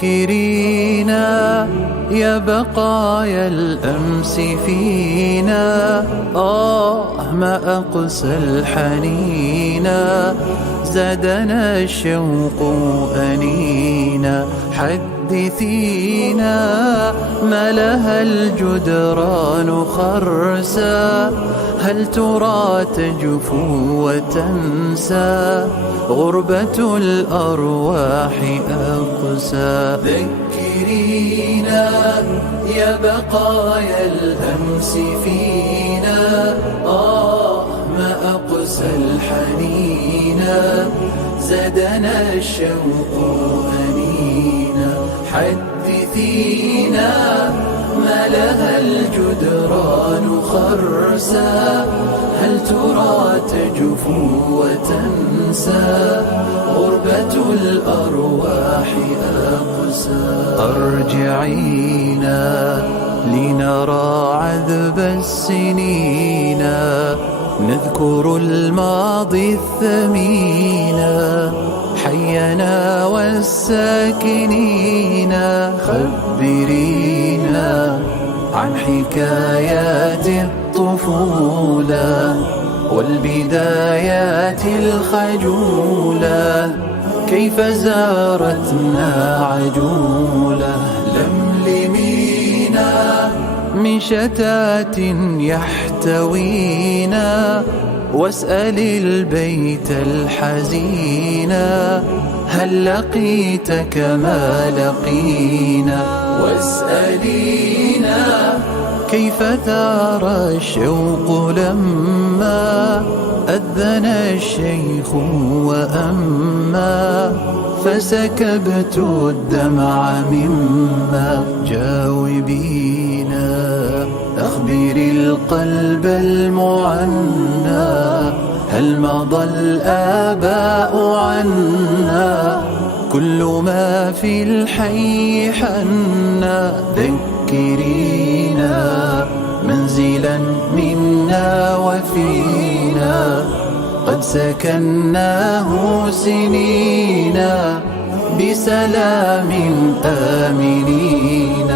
ذكرينا يا بقايا الأمس فينا. ما أقسى الحنينا، زادنا الشوق أنينا. حدثينا ما لها الجدران خرسا، هل ترى تجفو وتنسى؟ غربة الأرواح أقسى. ذكرينا يا بقايا الأمس فينا. ما أقسى الحنينا، زادنا الشوق أنينا. حدثينا ما لها الجدران خرسا، هل ترى تجفو وتنسى؟ غربة الأرواح أقسى. أرجعينا لنرى عذب السنين، نذكر الماضي الثمين. حينا والساكنين، خبرينا عن حكايات الطفولة والبدايات الخجولة. كيف زارتنا عجولة، لملمينا من شتات يحتوينا. واسأل البيت الحزينا، هل لقيت كما لقينا؟ واسألينا كيف ثار الشوق لما أذن الشيخ وأما، فسكبت الدمع مما. جاوبينا أخبري القلب المعنى، هل مضى الآباء عنا؟ كل ما في الحي حنا. ذكرينا منزلا منا وفينا، قد سكناه سنينا بسلام آمنين.